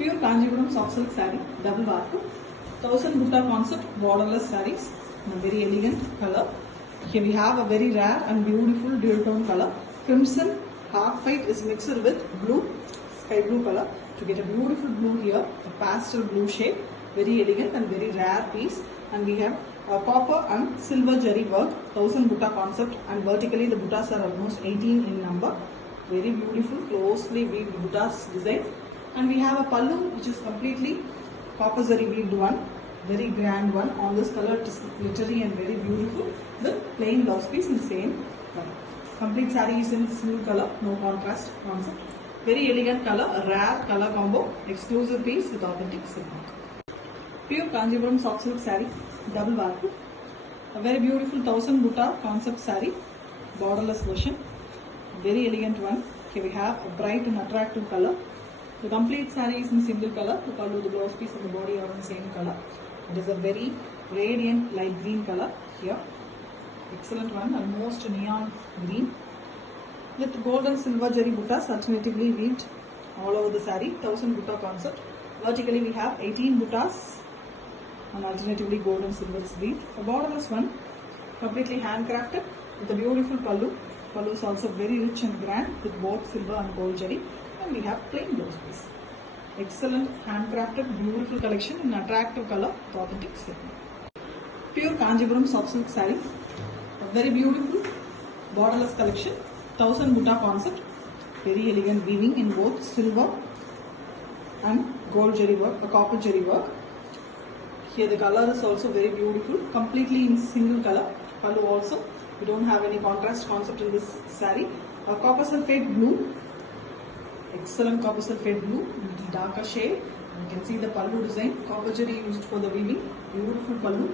Pure Kanjipuram soft silk saree, double warp, 1000 butta concept, borderless sarees, in a very elegant color. Here we have a very rare and beautiful dual tone color. Crimson half white is mixed with blue, sky blue color to get a beautiful blue here, a pastel blue shade, very elegant and very rare piece. And we have a copper and silver jari work, 1000 butta concept, and vertically the buttas are almost 18 in number. Very beautiful, closely weaved buttas design. And we have a pallu which is completely copper zari weaved one, very grand one. On this color it is glittery and very beautiful with plain blouse piece in same color. Complete saree is in smooth color, no contrast concept. Very elegant color, a rare color combo, exclusive piece with authentic silk. Pure Kanjipuram soft silk saree, double warp. A very beautiful 1000 butta concept saree, borderless version. Very elegant one. Here we have a bright and attractive color. The complete saree is in single color. The pallu, the blouse piece and the body are in the same color. It is a very radiant light green color here. Excellent one, almost neon green. With gold and silver jari buttas alternatively weaved all over the saree. 1000 butta concept. Vertically we have 18 buttas and alternatively gold and silver is weaved. A borderless one, completely handcrafted with a beautiful pallu. Pallu is also very rich and grand with both silver and gold jari. And we have plain blouse piece. Excellent handcrafted beautiful collection in attractive color with authentic silk. Pure Kanjipuram soft silk saree. A very beautiful borderless collection. 1000 butta concept. Very elegant weaving in both silver and gold jari work, a copper jari work. Here the color is also very beautiful, completely in single color. Pallu also, we don't have any contrast concept in this saree. A copper sulphate blue, excellent copper sulphate blue, darker shade. You can see the pallu design, copper jari used for the weaving, beautiful pallu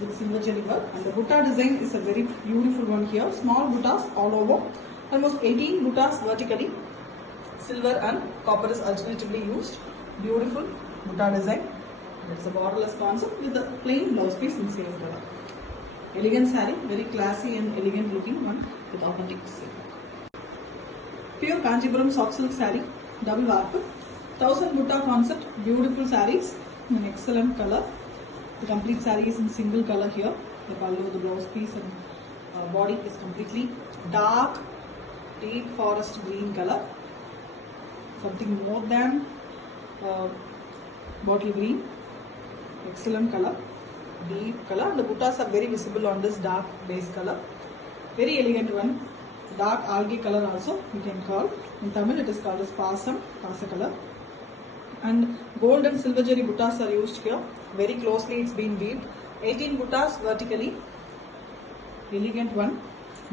with silver jari work. And the butta design is a very beautiful one here, small buttas all over, almost 18 buttas vertically. Silver and copper is alternatively used. Beautiful butta design. It's a borderless concept with a plain blouse piece in same color. Elegant saree, very classy and elegant looking one with authentic silk. Pure Kanjipuram soft silk saree, double warp, 1000 butta concept, beautiful sarees in an excellent color. The complete saree is in single color here. The pallu, the blouse piece and body is completely dark, deep forest green color. Something more than bottle green. Excellent color, deep color. The buttas are very visible on this dark base color. Very elegant one. Dark algae color also we can call. In Tamil it is called as pasam, pasa color. And gold and silver jari buttas are used here. Very closely it's been weaved. 18 buttas vertically. Elegant one.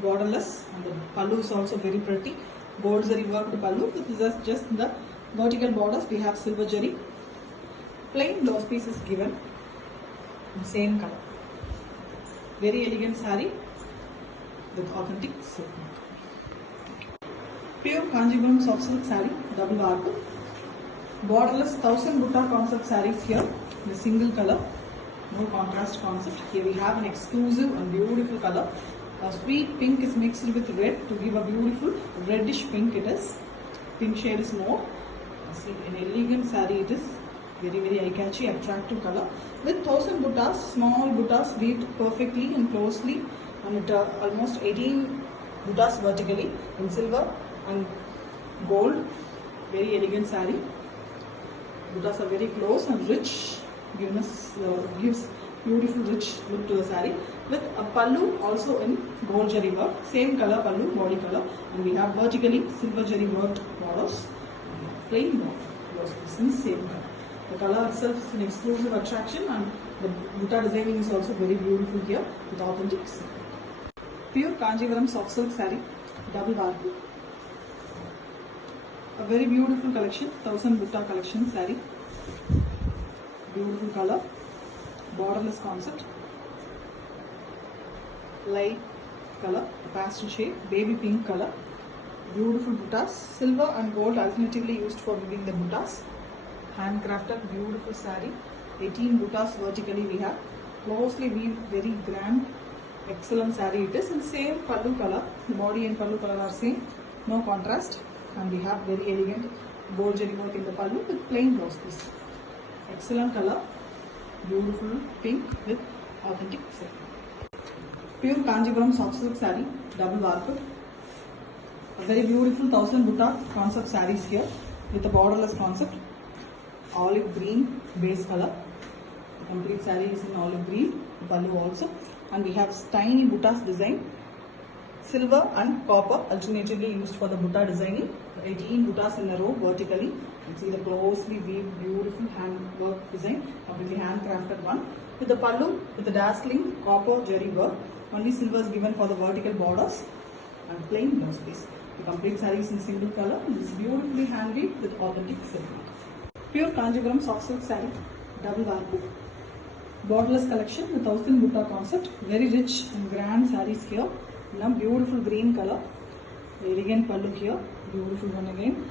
Borderless. And the pallu is also very pretty. Gold jari worked pallu. This is just the vertical borders. We have silver jari. Plain blouse piece is given in same color. Very elegant saree with authentic silk. Pure Kanjipuram soft silk saree, double warp. Borderless 1000 butta concept sarees here in a single color, no contrast concept. Here we have an exclusive and beautiful color. A sweet pink is mixed with red to give a beautiful reddish pink it is. Pink shade is more. See, an elegant saree it is. Very eye-catchy, attractive color with 1000 buttas, small buttas weaved perfectly and closely, and almost 18 buttas vertically in silver and gold. Very elegant saree. Buttas are very close and rich, gives beautiful rich look to the saree with a pallu also in gold jari work, same color pallu, body color, and we have vertically silver jari worked borders, plain blouse piece in same color. The color itself is an exclusive attraction and the butta designing is also very beautiful here with authentic silk. Pure Kanjipuram soft silk saree, double warp. A very beautiful collection, 1000 butta collection saree. Beautiful color, borderless concept. Light color, pastel shade, baby pink color. Beautiful buttas, silver and gold alternatively used for weaving the buttas. Handcrafted beautiful saree, 18 buttas vertically we have, closely weaved, very grand, excellent saree it is in same pallu color. The body and pallu color are same, no contrast, and we have very elegant gold jari work in the pallu with plain blouse piece. Excellent color, beautiful pink with authentic silk. Pure Kanjipuram soft silk saree, double warp. A very beautiful 1000 butta concept sarees here with a borderless concept. Olive green base color. The complete saree is in olive green. The pallu also, and we have tiny buttas design. Silver and copper alternatively used for the butta designing. 18 buttas in a row vertically. You can see the closely weaved beautiful hand work design, completely handcrafted one. With the pallu with the dazzling copper jari work. Only silver is given for the vertical borders and plain blouse piece. The complete saree is in single color and is beautifully hand weaved with authentic silk. Pure Kanjipuram soft silk saree, double warp. Borderless collection with 1000 butta concept. Very rich and grand sarees here. Now beautiful green color, elegant pallu here, beautiful one again,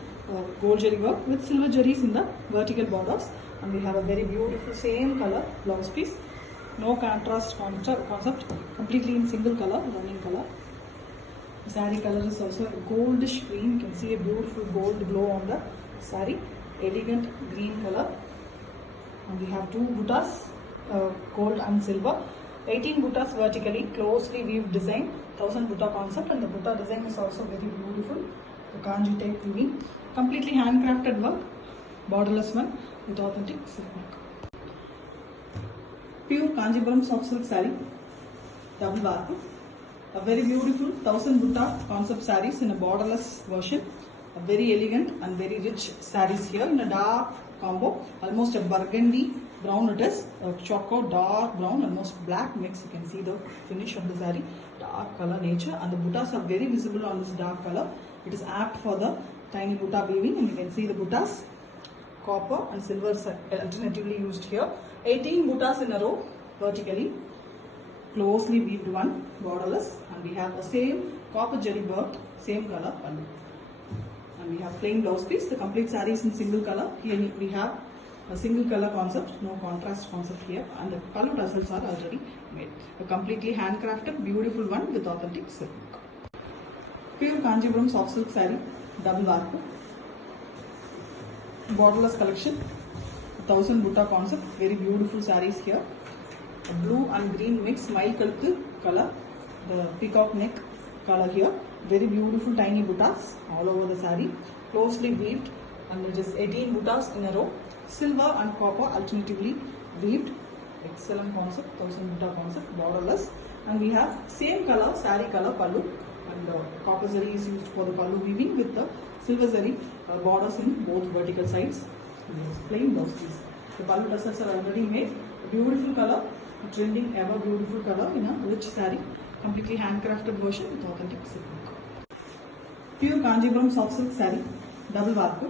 gold jari work with silver jaris in the vertical borders, and we have a very beautiful same color blouse piece, no contrast concept, completely in single color, running color. The saree color is also a goldish green. You can see a beautiful gold glow on the saree, elegant green color, and we have two buttas, gold and silver. 18 buttas vertically, closely weaved design, 1000 butta concept, and the butta design is also very beautiful. The kanji type weaving, completely handcrafted work, borderless one with authentic silk work. Pure Kanjipuram soft silk saree, double warp. A very beautiful 1000 butta concept sarees in a borderless version. A very elegant and very rich sarees here in a dark combo, almost a burgundy brown it is, a choco dark brown, almost black mix. You can see the finish of the saree, dark color nature, and the buttas are very visible on this dark color. It is apt for the tiny butta weaving, and you can see the buttas, copper and silver alternatively used here. 18 buttas in a row vertically, closely weaved one, borderless, and we have the same copper jari work, same color pallu. And we have plain blouse piece. The complete saree is in single color. Here we have a single color concept, no contrast concept here, and the pallu tassels are already made. A completely handcrafted, beautiful one with authentic silk. Pure Kanjipuram soft silk saree, double warp. Borderless collection, 1000 butta concept, very beautiful sarees here. A blue and green mix, mild color, the peacock neck color here. Very beautiful tiny buttas all over the saree, closely weaved, and it is 18 buttas in a row. Silver and copper alternatively weaved. Excellent concept, 1000 butta concept, borderless, and we have same color saree color pallu, and copper zari is used for the pallu weaving with the silver zari borders in both vertical sides. Plain blouse piece. The pallu tassels are already made. Beautiful color, trending ever beautiful color in a rich saree, completely handcrafted version with authentic silk. Pure Kanjipuram soft silk saree, double warp.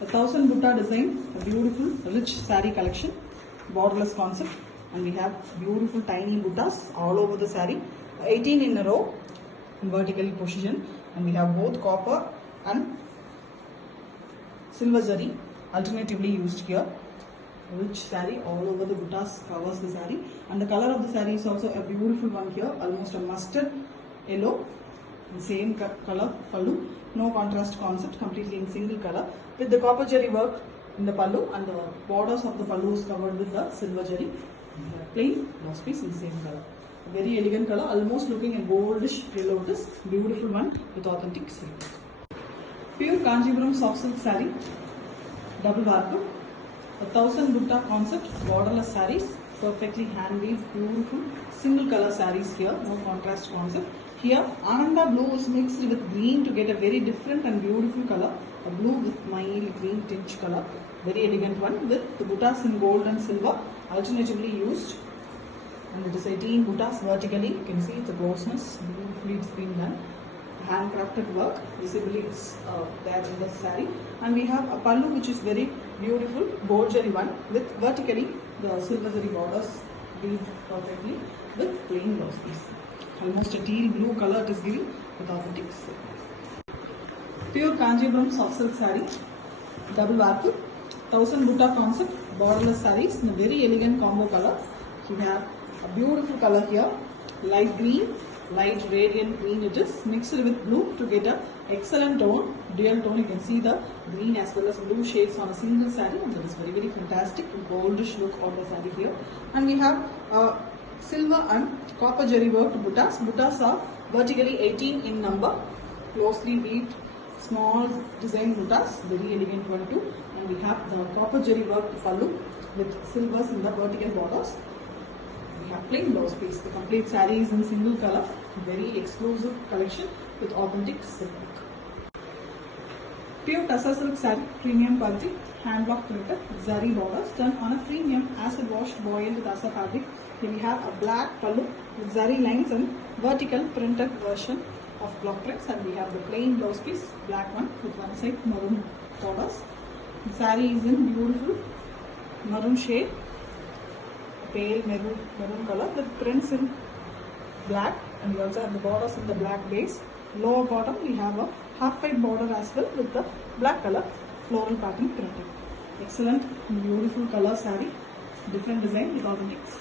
A 1000 butta design, a beautiful rich saree collection, borderless concept, and we have beautiful tiny buttas all over the saree, 18 in a row in vertical position, and we have both copper and silver zari alternatively used here. Rich saree all over the buttas covers the saree, and the color of the saree is also a beautiful one here, almost a mustard yellow. Same color pallu, no contrast concept, completely in single color with the copper jari work in the pallu, and the borders of the pallu is covered with the silver jari. Plain blouse piece in same color. A very elegant color, almost looking a goldish yellow. This beautiful one with authentic silk. Pure Kanjipuram soft silk saree, double warp. A 1000 butta concept, borderless sarees, perfectly hand weaved, beautiful single color sarees here, no contrast concept. Here, Ananda blue is mixed with green to get a very different and beautiful color. A blue with mild green tinge color. Very elegant one with the buttas in gold and silver alternatively used. And it is 18 buttas vertically. You can see the closeness. Beautifully it's been done. Handcrafted work. Visibly it's there in the saree. And we have a pallu which is very beautiful. Gold jari one with vertically the silver jari borders weaved perfectly with plain blouse piece. Almost a teal blue color it is giving with authentic silk. Pure Kanjipuram soft silk saree, double warp, 1000 butta concept, borderless sarees in a very elegant combo color. We have a beautiful color here, light green light radiant green it is, mixed with blue to get a excellent tone, dual tone. You can see the green as well as blue shades on a single saree, and that is very very fantastic goldish look on the saree here. And we have silver and copper jari worked buttas. Buttas are vertically 18 in number, closely weaved small design buttas, very elegant one too. And we have the copper jari worked pallu with silvers in the vertical borders. We have plain blouse piece. The complete saree is in single color, very exclusive collection with authentic silk. Pure Tussar silk saree, premium quality, hand block printed, zari borders done on a premium acid washed boiled Tussar fabric. Here we have a black pallu with zari lines and vertical printed version of block prints, and we have the plain blouse piece, black one with one side maroon borders. The saree is in beautiful maroon shade, pale maroon color with prints in black, and we also have the borders in the black base. Lower bottom we have a half white border as well with the black color floral pattern printed. Excellent beautiful color saree, different design with all the mix.